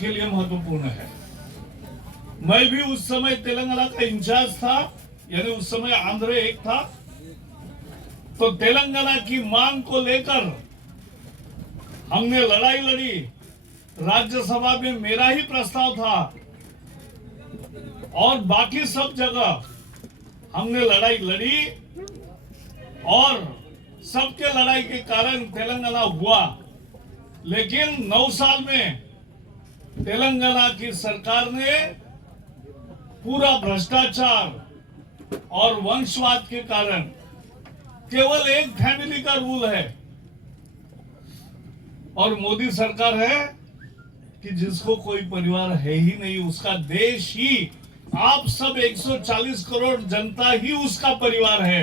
के लिए महत्वपूर्ण है। मैं भी उस समय तेलंगाना का इंचार्ज था, यानी उस समय आंध्र एक था, तो तेलंगाना की मांग को लेकर हमने लड़ाई लड़ी। राज्यसभा में मेरा ही प्रस्ताव था और बाकी सब जगह हमने लड़ाई लड़ी और सबके लड़ाई के कारण तेलंगाना हुआ। लेकिन 9 साल में तेलंगाना की सरकार ने पूरा भ्रष्टाचार और वंशवाद के कारण केवल एक फैमिली का रूल है और मोदी सरकार है कि जिसको कोई परिवार है ही नहीं, उसका देश ही, आप सब 140 करोड़ जनता ही उसका परिवार है।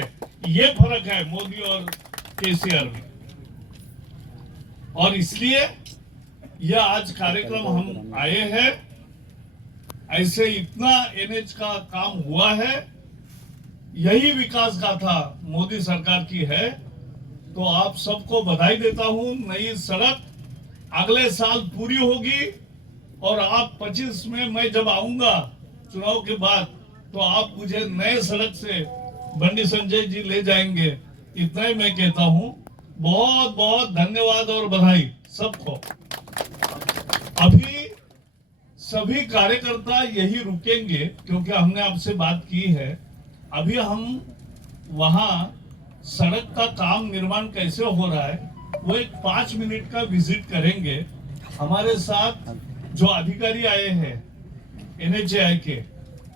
ये फर्क है मोदी और केसीआर में। और इसलिए यह आज कार्यक्रम हम आए हैं। ऐसे इतना एनएच का काम हुआ है, यही विकास गाथा मोदी सरकार की है। तो आप सबको बधाई देता हूं। नई सड़क अगले साल पूरी होगी और आप 25 में मैं जब आऊंगा चुनाव के बाद, तो आप मुझे नए सड़क से बंडी संजय जी ले जाएंगे। इतना ही मैं कहता हूं। बहुत बहुत धन्यवाद और बधाई सबको। अभी सभी कार्यकर्ता यही रुकेंगे क्योंकि हमने आपसे बात की है। अभी हम वहां सड़क का काम निर्माण कैसे हो रहा है वो एक 5 मिनट का विजिट करेंगे। हमारे साथ जो अधिकारी आए हैं एनएचएआई के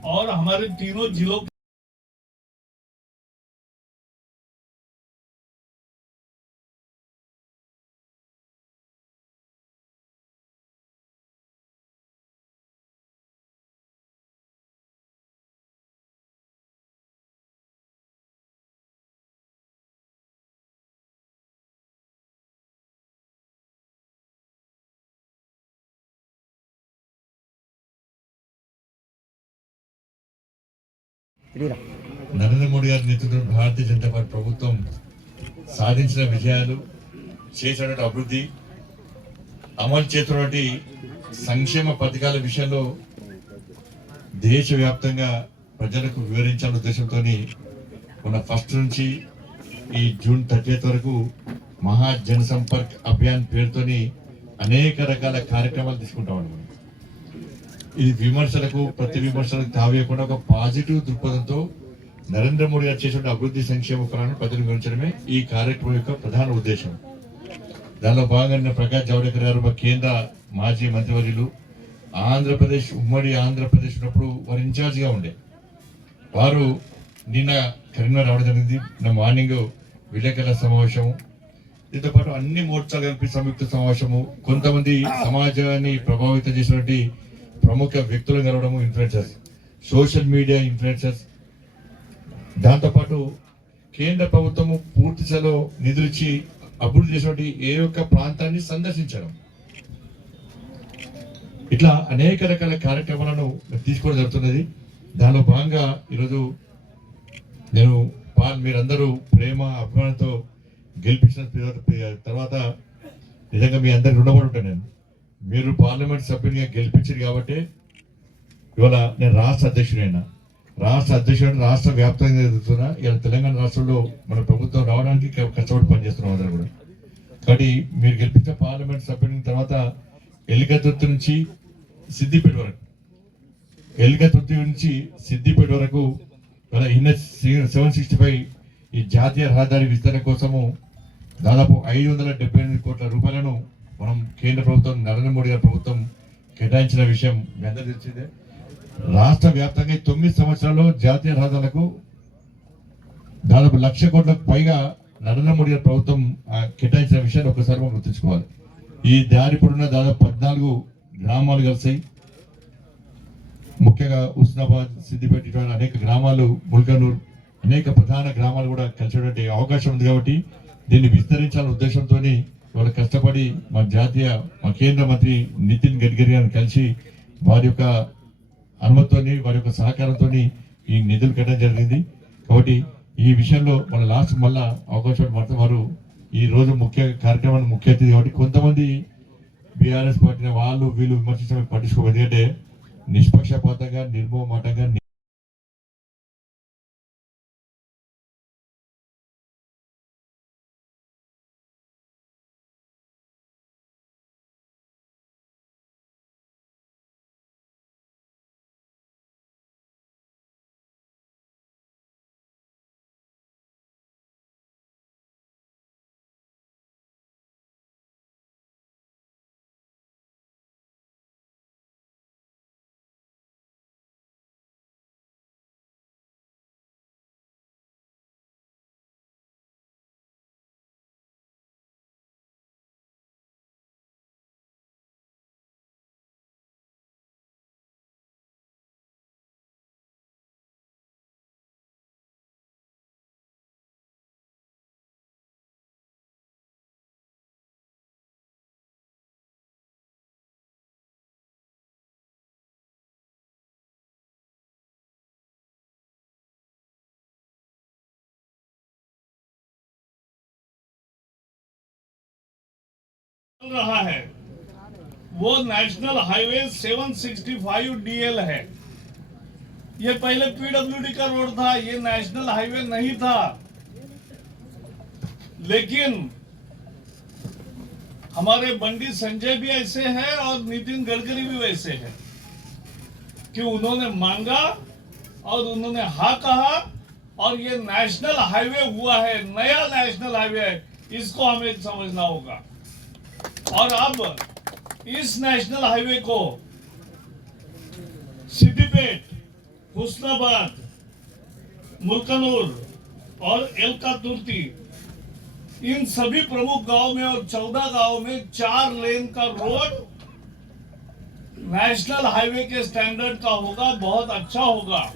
और हमारे तीनों जिलों నరేంద్ర మోడీ గారి నేతృత్వంలో భారతీయ జనతా పార్టీ ప్రభుత్వం సాధించిన విజయాలు, చేసినటువంటి అభివృద్ధి, అమలు చేస్తున్నటువంటి సంక్షేమ పథకాల విషయంలో దేశవ్యాప్తంగా ప్రజలకు వివరించాలనే ఉద్దేశంతో మన ఫస్ట్ నుంచి ఈ జూన్ 30 వరకు మహా జన సంపర్క్ అభియాన్ పేరుతోని అనేక రకాల కార్యక్రమాలు తీసుకుంటాం. ఇది విమర్శలకు ప్రతి విమర్శలకు తావేయకుండా ఒక పాజిటివ్ దృక్పథంతో నరేంద్ర మోడీ గారు చేసిన అభివృద్ధి సంక్షేమ ఫలాలను ప్రజలకు వివరించడమే ఈ కార్యక్రమం యొక్క ప్రధాన ఉద్దేశం. దానిలో భాగంగా ప్రకాష్ జావడేకర్ గారు మా కేంద్ర మాజీ మంత్రివర్యులు ఆంధ్రప్రదేశ్, ఉమ్మడి ఆంధ్రప్రదేశ్ ఉన్నప్పుడు వారు ఇన్ఛార్జిగా ఉండే వారు నిన్న కరీంనగర్ రావడం జరిగింది. నా మార్నింగ్ విలేకరుల సమావేశము, దీంతో పాటు అన్ని మోర్చాలు కలిపి సంయుక్త సమావేశము, కొంతమంది సమాజాన్ని ప్రభావితం చేసినటువంటి ప్రముఖ వ్యక్తులను కలవడము, ఇన్ఫ్లుయెన్సర్స్, సోషల్ మీడియా ఇన్ఫ్లుయెన్సర్స్, దాంతోపాటు కేంద్ర ప్రభుత్వము పూర్తి స్థాయిలో నిధులిచ్చి అభివృద్ధి చేసినటువంటి ఏ ఒక్క ప్రాంతాన్ని సందర్శించడం, ఇట్లా అనేక రకాల కార్యక్రమాలను తీసుకోవడం జరుగుతున్నది. దానిలో భాగంగా ఈరోజు నేను మీరందరూ ప్రేమ అభిమానంతో గెలిపించిన తర్వాత నిజంగా మీ అందరికి రుణపడి ఉంటాను. నేను మీరు పార్లమెంట్ సభ్యునిగా గెలిపించారు కాబట్టి ఇవాళ నేను రాష్ట్ర అధ్యక్షుడైనా, రాష్ట్ర వ్యాప్తంగా ఎదుగుతున్నా. ఇలా తెలంగాణ రాష్ట్రంలో మన ప్రభుత్వం రావడానికి కష్టపడి పనిచేస్తున్నాం అందరూ కూడా. కాబట్టి మీరు గెలిపించిన పార్లమెంట్ సభ్యుని తర్వాత ఎలికతుర్తి నుంచి సిద్దిపేట వరకు మన NH 765 ఈ జాతీయ రహదారి విస్తరణ కోసము దాదాపు 578 కోట్ల రూపాయలను మనం కేంద్ర ప్రభుత్వం, నరేంద్ర మోడీ గారి ప్రభుత్వం కేటాయించిన విషయం మీ అందరూ తెలిసిందే. రాష్ట్ర వ్యాప్తంగా 9 సంవత్సరాల్లో జాతీయ రహదారులకు దాదాపు 1,00,000 కోట్లకు పైగా నరేంద్ర మోడీ గారి ప్రభుత్వం కేటాయించిన విషయాన్ని ఒకసారి మనం గుర్తుంచుకోవాలి. ఈ దారి పొడవునా దాదాపు 14 గ్రామాలు కలిసాయి. ముఖ్యంగా హుస్నాబాద్, సిద్దిపేట ఇటువంటి అనేక గ్రామాలు, ముల్కనూర్, అనేక ప్రధాన గ్రామాలు కూడా కలిసేటువంటి అవకాశం ఉంది. కాబట్టి దీన్ని విస్తరించాలనే ఉద్దేశంతో వాళ్ళు కష్టపడి మా కేంద్ర మంత్రి నితిన్ గడ్కరీ గారిని కలిసి వారి యొక్క అనుమతితోని, వారి యొక్క సహకారంతో ఈ నిధులు కట్టడం జరిగింది. కాబట్టి ఈ విషయంలో మన లాస్ట్ మళ్ళా అవకాశం పడితే వారు ఈ రోజు ముఖ్య కార్యక్రమాన్ని ముఖ్య అతిథి కాబట్టి కొంతమంది బీఆర్ఎస్ పార్టీ వాళ్ళు వీళ్ళు విమర్శించడం పట్టించుకోవాలి. ఎందుకంటే నిష్పక్షపాతంగా నిర్మోహమాటంగా चल रहा है वो नेशनल हाईवे 765 डीएल है। ये पहले पीडब्ल्यूडी का रोड था, ये नेशनल हाईवे नहीं था। लेकिन हमारे बंडी संजय भी ऐसे हैं और नितिन गडकरी भी वैसे हैं कि उन्होंने मांगा और उन्होंने हाँ कहा और ये नेशनल हाईवे हुआ है, नया नेशनल हाईवे है, इसको हमें समझना होगा। और अब इस नेशनल हाईवे को सिद्दीपेट, हुस्नाबाद, मुल्कनूर और एलका तुर्ती इन सभी प्रमुख गांव में और 14 गांव में 4 लेन का रोड नेशनल हाईवे के स्टैंडर्ड का होगा, बहुत अच्छा होगा।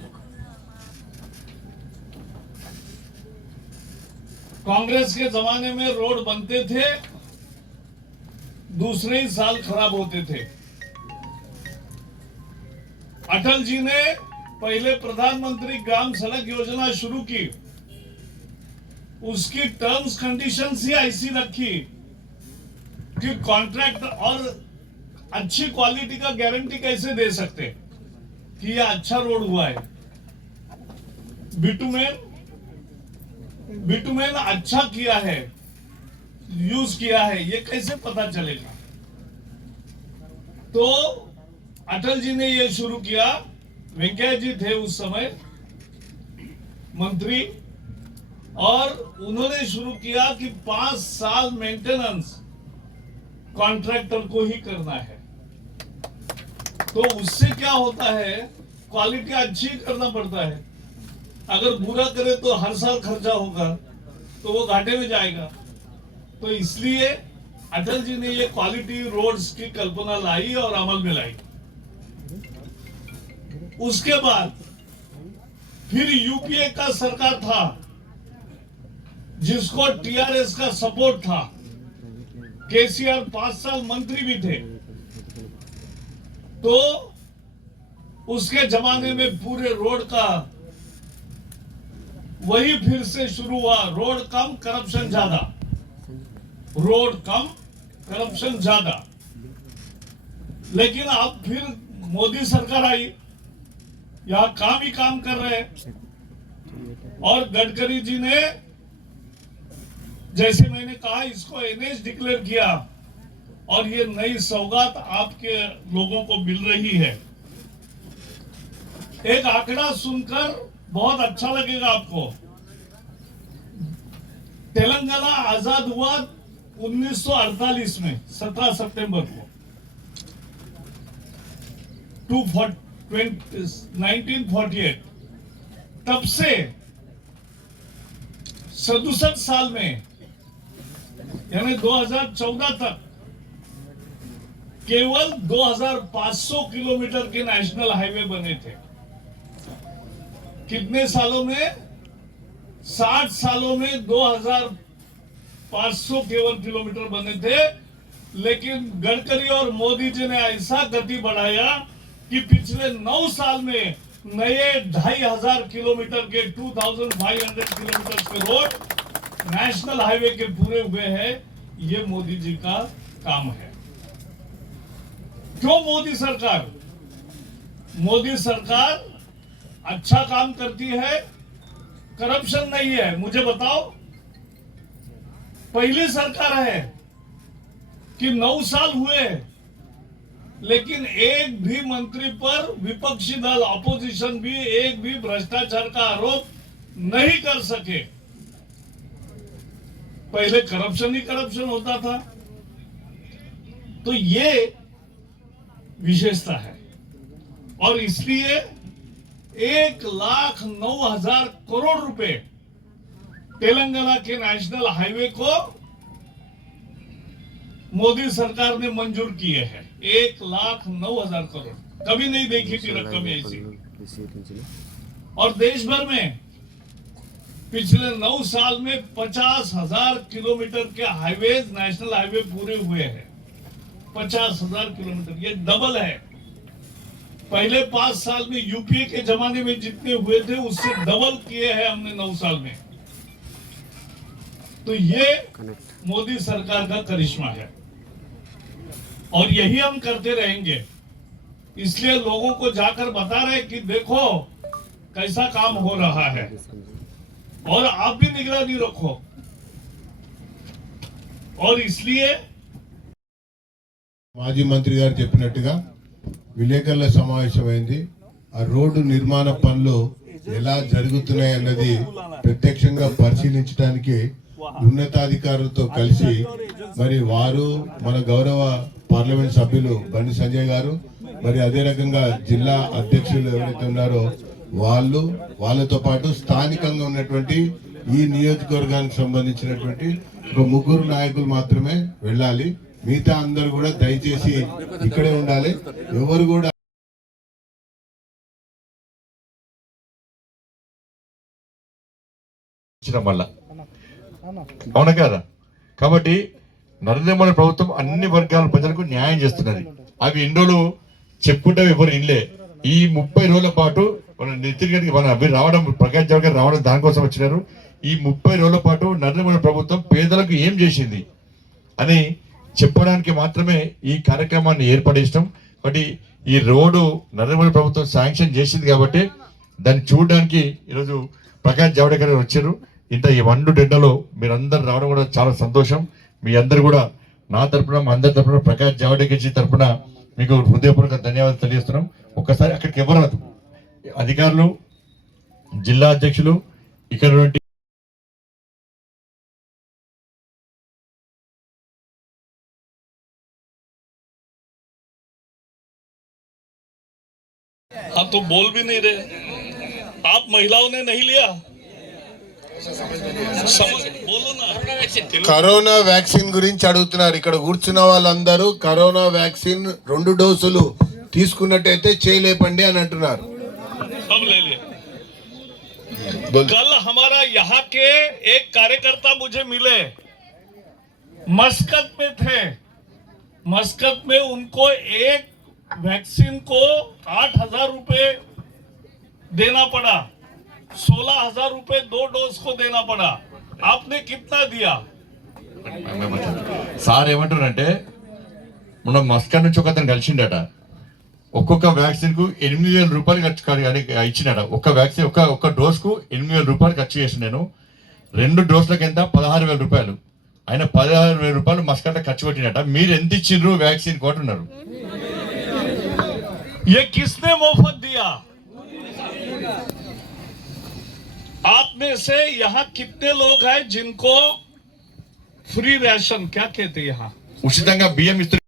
कांग्रेस के जमाने में रोड बनते थे, दूसरे ही साल खराब होते थे। अटल जी ने पहले प्रधानमंत्री ग्राम सड़क योजना शुरू की, उसकी टर्म्स कंडीशंस ही ऐसी रखी कि कॉन्ट्रैक्ट और अच्छी क्वालिटी का गारंटी कैसे दे सकते कि यह अच्छा रोड हुआ है। बिटुमेन अच्छा किया है, यूज किया है, ये कैसे पता चलेगा। तो अटल जी ने ये शुरू किया, वेंकैया जी थे उस समय मंत्री, और उन्होंने शुरू किया कि 5 साल मेंटेनेंस कॉन्ट्रैक्टर को ही करना है। तो उससे क्या होता है, क्वालिटी अच्छी करना पड़ता है। अगर बुरा करे तो हर साल खर्चा होगा, तो वो घाटे में जाएगा। तो इसलिए अटल जी ने ये क्वालिटी रोड्स की कल्पना लाई और अमल में लाई। उसके बाद फिर यूपीए का सरकार था जिसको टीआरएस का सपोर्ट था। केसीआर 5 साल मंत्री भी थे, तो उसके जमाने में पूरे रोड का वही फिर से शुरू हुआ, रोड कम करप्शन ज्यादा, रोड कम करप्शन ज्यादा। लेकिन अब फिर मोदी सरकार आई, यहां काम ही काम कर रहे हैं। और गडकरी जी ने, जैसे मैंने कहा, इसको एनएच डिक्लेयर किया और ये नई सौगात आपके लोगों को मिल रही है। एक आंकड़ा सुनकर बहुत अच्छा लगेगा आपको। तेलंगाना आजाद हुआ 1948 में 17 सितंबर को, 1948। तब से 67 साल में, यानी 2014 तक केवल 2500 किलोमीटर के नेशनल हाईवे बने थे। कितने सालों में? 60 सालों में 2500 केवल किलोमीटर बने थे। लेकिन गडकरी और मोदी जी ने ऐसा गति बढ़ाया कि पिछले 9 साल में नए 2500 किलोमीटर के 2500 किलोमीटर के रोड नेशनल हाईवे के पूरे हुए हैं। ये मोदी जी का काम है। क्यों मोदी सरकार अच्छा काम करती है, करप्शन नहीं है। मुझे बताओ, पहली सरकार है कि 9 साल हुए लेकिन एक भी मंत्री पर विपक्षी दल अपोजिशन भी एक भी भ्रष्टाचार का आरोप नहीं कर सके। पहले करप्शन ही करप्शन होता था। तो ये विशेषता है और इसलिए 1,09,000 करोड़ रुपए तेलंगाना के नेशनल हाईवे को मोदी सरकार ने मंजूर किए हैं। 1,09,000 करोड़, कभी नहीं देखी थी रकम ऐसी। और देश भर में पिछले 9 साल में 50,000 किलोमीटर के हाईवेज, नेशनल हाईवे पूरे हुए हैं। 50,000 किलोमीटर, ये डबल है। पहले 5 साल में यूपीए के जमाने में जितने हुए थे उससे डबल किए हैं हमने 9 साल में। तो ये मोदी सरकार का करिश्मा है और यही हम करते रहेंगे। इसलिए लोगों को जाकर बता रहे कि देखो कैसा काम हो रहा है और आप भी निगरानी रखो। और इसलिए మాజీ మంత్రి గారు చెప్పినట్టుగా విలేకరుల సమావేశమైంది. ఆ రోడ్డు నిర్మాణ పనులు ఎలా జరుగుతున్నాయి అన్నది ప్రత్యక్షంగా పరిశీలించడానికి ఉన్నతాధికారులతో కలిసి మరి వారు మన గౌరవ పార్లమెంట్ సభ్యులు బండి సంజయ్ గారు మరి అదే రకంగా జిల్లా అధ్యక్షులు ఎవరైతే ఉన్నారో వాళ్ళతో పాటు స్థానికంగా ఉన్నటువంటి ఈ నియోజకవర్గానికి సంబంధించినటువంటి ఒక 3 నాయకులు మాత్రమే వెళ్ళాలి. మిగతా అందరూ కూడా దయచేసి ఇక్కడే ఉండాలి. ఎవరు కూడా అవునా కదా? కాబట్టి నరేంద్ర మోడీ ప్రభుత్వం అన్ని వర్గాల ప్రజలకు న్యాయం చేస్తున్నది. అవి ఇన్ని రోజులు చెప్పుకుంటే ఎవరు ఇల్లే. ఈ 30 రోజుల పాటు మన నితిన్ గడ్కరీ మన అవి రావడం, ప్రకాష్ జవదేకర్ రావడం దానికోసం వచ్చినారు. ఈ 30 రోజుల పాటు నరేంద్ర మోడీ ప్రభుత్వం పేదలకు ఏం చేసింది అని చెప్పడానికి మాత్రమే ఈ కార్యక్రమాన్ని ఏర్పడేస్తాం. కాబట్టి ఈ రోడ్డు నరేంద్ర మోడీ ప్రభుత్వం శాంక్షన్ చేసింది కాబట్టి దాన్ని చూడడానికి ఈరోజు ప్రకాష్ జవదేకర్ గారు వచ్చారు. ఇంత ఈ 1 డెడ్డలో మీరందరూ రావడం కూడా చాలా సంతోషం. మీ అందరు కూడా నా తరపున, మా అందరి తరపున, ప్రకాష్ జవదేకర్ జీ తరపున మీకు హృదయపూర్వక ధన్యవాదాలు తెలియజేస్తున్నాం. ఒక్కసారి అక్కడికి ఎవరు రాదు, అధికారులు, జిల్లా అధ్యక్షులు, ఇక్కడ आप तो बोल भी नहीं रहे। आप महिलाओं ने नहीं लिया, बोलो ना। కరోనా వ్యాక్సిన్ గురించి అడుగుతున్నారు. ఇక్కడ కూర్చున్న వాళ్ళందరూ కరోనా వ్యాక్సిన్ 2 డోసులు తీసుకున్నట్టయితే చేయలేపండి అని అంటున్నారు. अब ले लिया। कल हमारा यहाँ के एक कार्यकर्ता मुझे मिले, मस्कत में थे। मस्कत में उनको एक वैक्सीन को 8,000 रुपए देना पड़ा, 16,000 रुपए 2 डोज को देना पड़ा। आपने कितना दिया? సార్ ఏమంటారంటే మన మస్కర్ నుంచి ఒక అతను కలిసిండట. ఒక్కొక్క వ్యాక్సిన్ కు 8,000 రూపాయలు ఖర్చు ఇచ్చినాడ. ఒక్క వ్యాక్సిన్ ఒక్క డోస్ కు 8,000 రూపాయలు ఖర్చు చేసి నేను 2 డోస్లకి ఎంత 16,000 రూపాయలు. ఆయన 16,000 రూపాయలు మస్కర్ ఖర్చు పెట్టినట. మీరు ఎంత ఇచ్చిండ్రు వ్యాక్సిన్ కోటున్నారు? ये किसने मुफ्त दिया? आप में से यहाँ कितने लोग हैं जिनको फ्री राशन, क्या कहते हैं यहाँ, ఉచితంగా బియ్యం ఇస్తారు?